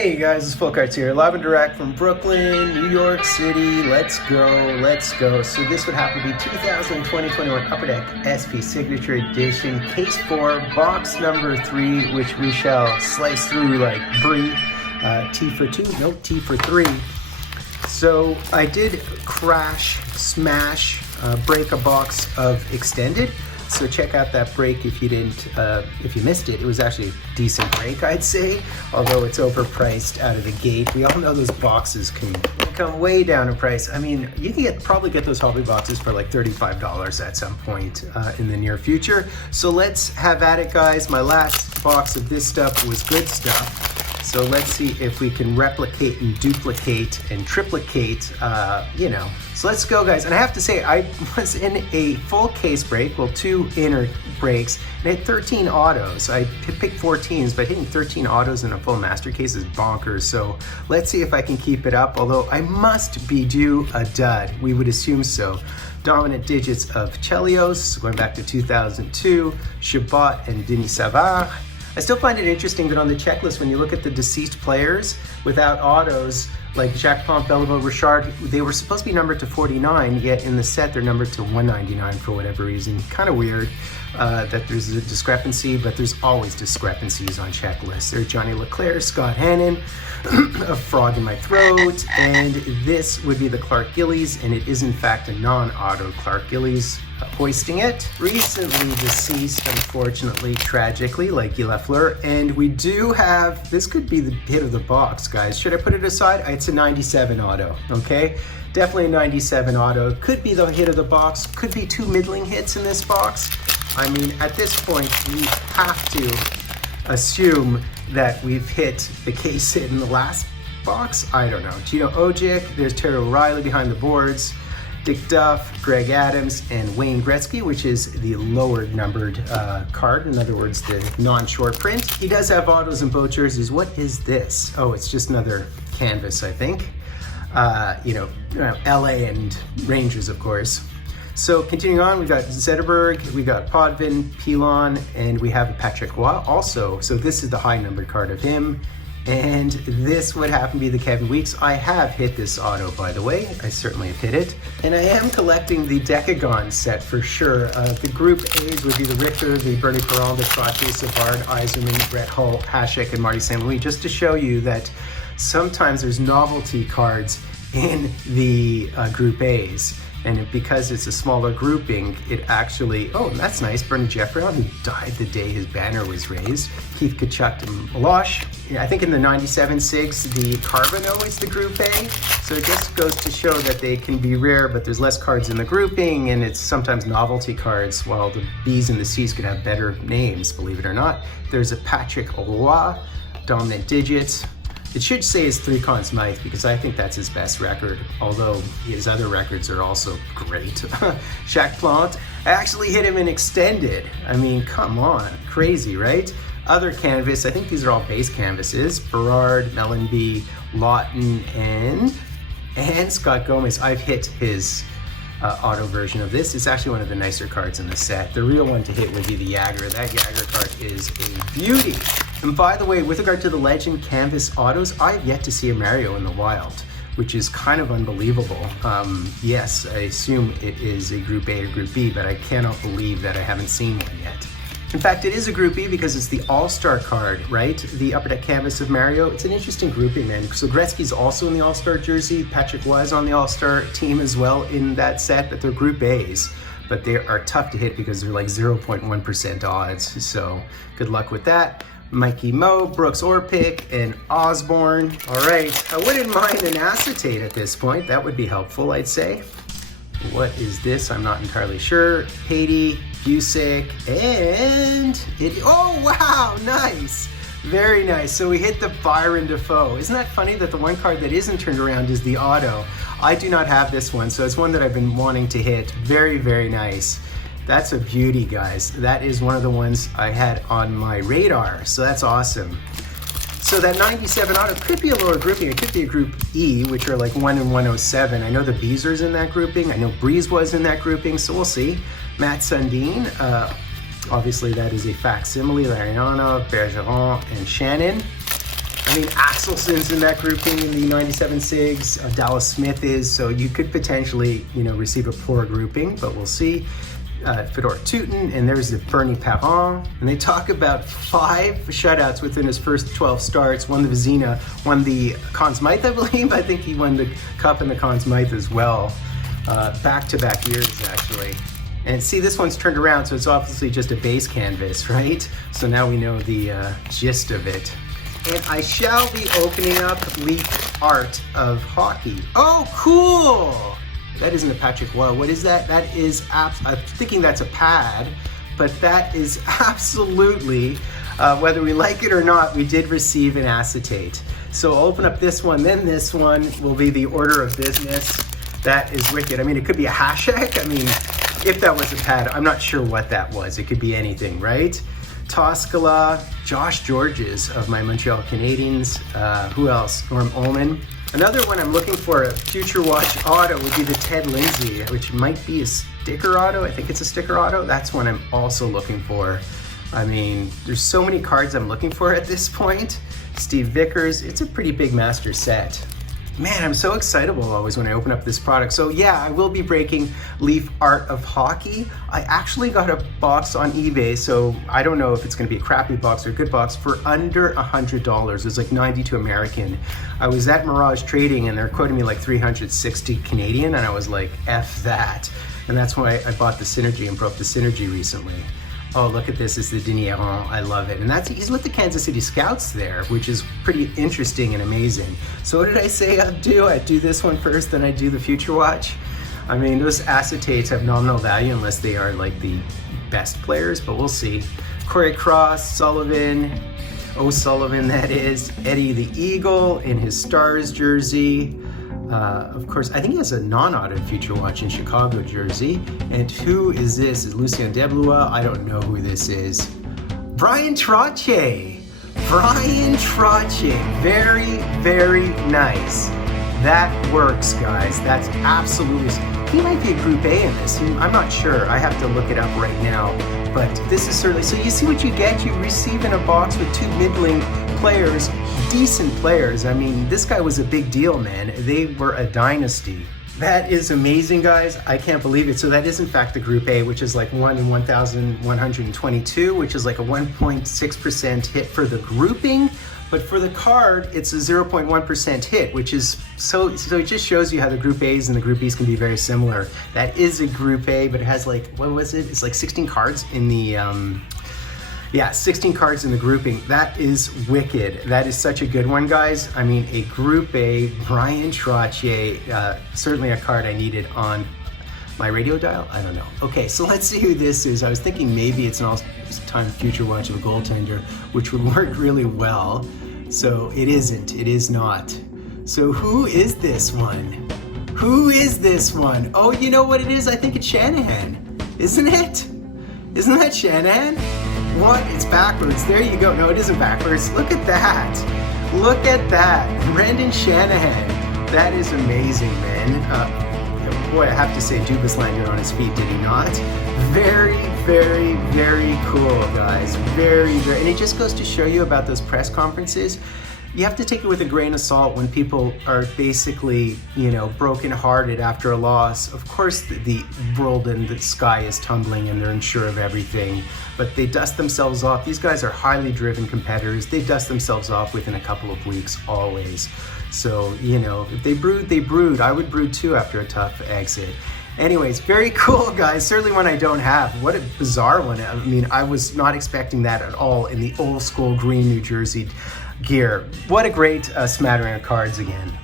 Hey guys, it's Fultoncards here, live and direct from Brooklyn, New York City. Let's go, let's go. So this would happen to be 2020-21 Upper Deck SP Signature Edition, Case 4, Box number 3, which we shall slice through like brie. T for 2, no, T for 3. So I did crash, smash, break a box of Extended. So check out that break if you didn't, if you missed it. It was actually a decent break, I'd say, although it's overpriced out of the gate. We all know those boxes can come way down in price. I mean, you can probably get those hobby boxes for like $35 at some point in the near future. So let's have at it, guys. My last box of this stuff was good stuff. So let's see if we can replicate and duplicate and triplicate, So let's go, guys. And I have to say, I was in a full case break, well, 2 inner breaks, and I had 13 autos. I picked 14s, but hitting 13 autos in a full master case is bonkers. So let's see if I can keep it up, although I must be due a dud. We would assume so. Dominant digits of Chelios, going back to 2002, Shabbat and Denis Savard. I still find it interesting that on the checklist, when you look at the deceased players without autos, like Jacques Plante, Belleville, Richard, they were supposed to be numbered to 49, yet in the set they're numbered to 199 for whatever reason. Kind of weird that there's a discrepancy, but there's always discrepancies on checklists. There's Johnny Leclerc, Scott Hannon, a frog in my throat, and this would be the Clark Gillies, and it is in fact a non-auto Clark Gillies. Hoisting it. Recently deceased, unfortunately, tragically, like Guy Lafleur. And we do have, this could be the hit of the box, guys. Should I put it aside? It's a 97 auto, okay? Definitely a 97 auto. Could be the hit of the box. Could be 2 middling hits in this box. I mean, at this point, we have to assume that we've hit the case hit in the last box. I don't know. Gino Ojic, there's Terry O'Reilly behind the boards. Dick Duff, Greg Adams, and Wayne Gretzky, which is the lower numbered card. In other words, the non-short print. He does have autos in both jerseys. What is this? Oh, it's just another canvas, I think. LA and Rangers, of course. So continuing on, we've got Zetterberg, we got Potvin, Pilon, and we have Patrick Roy also. So this is the high numbered card of him. And this would happen to be the Kevin Weeks. I have hit this auto, by the way. I certainly have hit it. And I am collecting the Decagon set for sure. The Group A's would be the Richter, the Bernie Perron, the Trottier, Savard, Eiserman, Brett Hull, Hasek, and Marty St. Louis, just to show you that sometimes there's novelty cards in the Group A's. And because it's a smaller grouping, it actually, oh, that's nice. Bernie Geoffrion, who died the day his banner was raised. Keith Kachuk and Malosh. I think in the 97 SIGs, the Carbono is the Group A. So it just goes to show that they can be rare, but there's less cards in the grouping, and it's sometimes novelty cards, while the B's and the C's could have better names, believe it or not. There's a Patrick Roy, dominant digits. It should say his 3 Conn Smythe because I think that's his best record, although his other records are also great. Jacques Plante, I actually hit him in Extended. I mean, come on, crazy, right? Other canvas, I think these are all base canvases. Berard, Mellenby, Lawton, and Scott Gomez. I've hit his auto version of this. It's actually one of the nicer cards in the set. The real one to hit would be the Jagger. That Jagger card is a beauty. And by the way, with regard to the Legend Canvas autos, I've yet to see a Mario in the wild, which is kind of unbelievable. Yes, I assume it is a Group A or Group B, but I cannot believe that I haven't seen one yet. In fact, it is a Group B because it's the All-Star card, right? The Upper Deck Canvas of Mario. It's an interesting grouping, man. So Gretzky's also in the All-Star jersey. Patrick was on the All-Star team as well in that set, but they're Group A's. But they are tough to hit because they're like 0.1% odds. So good luck with that. Mikey Moe, Brooks Orpik, and Osborne. All right, I wouldn't mind an acetate at this point. That would be helpful, I'd say. What is this? I'm not entirely sure. Patey, Busick, and oh wow, nice. Very nice. So we hit the Byron Defoe. Isn't that funny that the one card that isn't turned around is the auto? I do not have this one, so it's one that I've been wanting to hit. Very, very nice. That's a beauty, guys. That is one of the ones I had on my radar, so that's awesome. So that 97 auto could be a lower grouping. It could be a Group E, which are like 1 and 107. I know the Beezer's in that grouping. I know Breeze was in that grouping, so we'll see. Matt Sundin, obviously that is a facsimile. Larionov, Bergeron, and Shannon. I mean, Axelson's in that grouping in the 97 SIGs. Dallas Smith is, so you could potentially, receive a poor grouping, but we'll see. Fedor Tutin, and there's the Bernie Pavon. And they talk about 5 shutouts within his first 12 starts. Won the Vizina, won the Conn Smythe, I believe. I think he won the Cup and the Conn Smythe as well. Back-to-back years, actually. And see, this one's turned around, so it's obviously just a base canvas, right? So now we know the gist of it. And I shall be opening up Leaf Art of Hockey. Oh, cool! That isn't a Patrick Roy. What is that? That is, I'm thinking that's a pad, but that is absolutely, whether we like it or not, we did receive an acetate. So I'll open up this one, then this one will be the order of business. That is wicked. I mean, it could be a Hasek. I mean, if that was a pad, I'm not sure what that was. It could be anything, right? Toskala, Josh Georges of my Montreal Canadiens. Who else? Norm Ullman. Another one I'm looking for, a Future Watch auto, would be the Ted Lindsay, which might be a sticker auto. I think it's a sticker auto. That's one I'm also looking for. I mean, there's so many cards I'm looking for at this point. Steve Vickers, it's a pretty big master set. Man, I'm so excitable always when I open up this product. So yeah, I will be breaking Leaf Art of Hockey. I actually got a box on eBay, so I don't know if it's gonna be a crappy box or a good box, for under $100. It's like 92 American. I was at Mirage Trading and they're quoting me like 360 Canadian, and I was like, F that. And that's why I bought the Synergy and broke the Synergy recently. Oh, look at this, it's the Digneron, I love it. And he's with the Kansas City Scouts there, which is pretty interesting and amazing. So what did I say I'd do? I'd do this one first, then I'd do the Future Watch. I mean, those acetates have nominal value unless they are like the best players, but we'll see. Corey Cross, Sullivan, O'Sullivan that is, Eddie the Eagle in his Stars jersey. Of course, I think he has a non-auto Future Watch in Chicago jersey. And who is this? Is Lucien Deblois? I don't know who this is. Brian Trottier. Brian Trottier. Very, very nice. That works, guys. That's absolutely... He might be a Group A in this. I'm not sure. I have to look it up right now. But this is certainly... So you see what you get? You receive in a box with 2 middling players, decent players. I mean, this guy was a big deal, man. They were a dynasty. That is amazing, guys. I can't believe it. So that is in fact the Group A, which is like 1 in 1,122, which is like a 1.6% hit for the grouping. But for the card, it's a 0.1% hit, which is so it just shows you how the Group A's and the Group B's can be very similar. That is a Group A, but it has like, what was it? It's like 16 cards in the, 16 cards in the grouping. That is wicked. That is such a good one, guys. I mean, a Group A, Brian Trottier, certainly a card I needed on my radio dial? I don't know. Okay, so let's see who this is. I was thinking maybe it's an all-time Future Watch of a goaltender, which would work really well. So it isn't. It is not. So who is this one? Who is this one? Oh, you know what it is? I think it's Shanahan. Isn't it? Isn't that Shanahan? What? It's backwards. There you go. No, it isn't backwards. Look at that. Look at that. Brendan Shanahan. That is amazing, man. Boy, I have to say, Dubas landed on his feet, did he not? Very, very, very cool, guys. Very, very, and it just goes to show you about those press conferences. You have to take it with a grain of salt when people are basically, brokenhearted after a loss. Of course, the world and the sky is tumbling and they're unsure of everything, but they dust themselves off. These guys are highly driven competitors. They dust themselves off within a couple of weeks, always. So, if they brood, they brood. I would brood too after a tough exit. Anyways, very cool, guys. Certainly one I don't have. What a bizarre one. I mean, I was not expecting that at all in the old school green New Jersey gear. What a great smattering of cards again.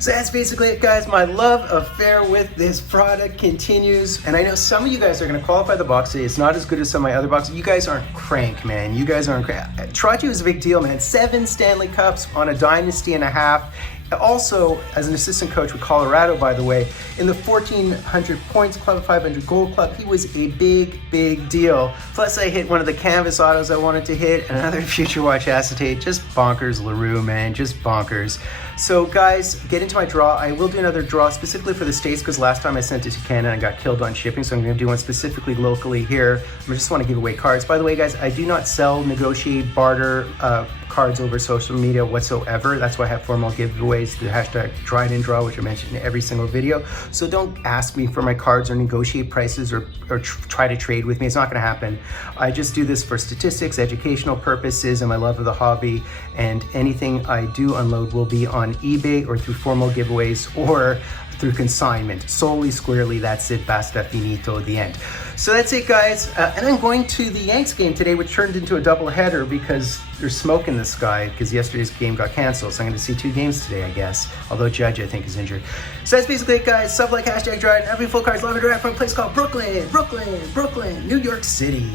So that's basically it, guys. My love affair with this product continues. And I know some of you guys are going to qualify the box today. It's not as good as some of my other boxes. You guys aren't crank, man. You guys aren't crank. Trottier was a big deal, man. 7 Stanley Cups on a dynasty and a half. Also, as an assistant coach with Colorado, by the way, in the 1,400 points club, 500 goal club, he was a big deal. Plus, I hit one of the canvas autos I wanted to hit, and another Future Watch acetate. Just bonkers, LaRue, man, just bonkers. So guys, get into my draw. I will do another draw specifically for the States because last time I sent it to Canada and got killed on shipping, so I'm going to do one specifically locally here. I just want to give away cards. By the way, guys, I do not sell, negotiate, barter cards over social media whatsoever. That's why I have formal giveaways, the hashtag Try It and Draw, which I mentioned in every single video. So don't ask me for my cards or negotiate prices or try to trade with me. It's not going to happen. I just do this for statistics, educational purposes, and my love of the hobby. And anything I do unload will be on eBay or through formal giveaways or through consignment. Solely, squarely, that's it. Basta, finito, the end. So that's it, guys. And I'm going to the Yanks game today, which turned into a doubleheader because there's smoke in the sky because yesterday's game got canceled. So I'm going to see 2 games today, I guess. Although Judge, I think, is injured. So that's basically it, guys. Sub, like, hashtag Dryden. Every full cards live and direct from a place called Brooklyn, New York City.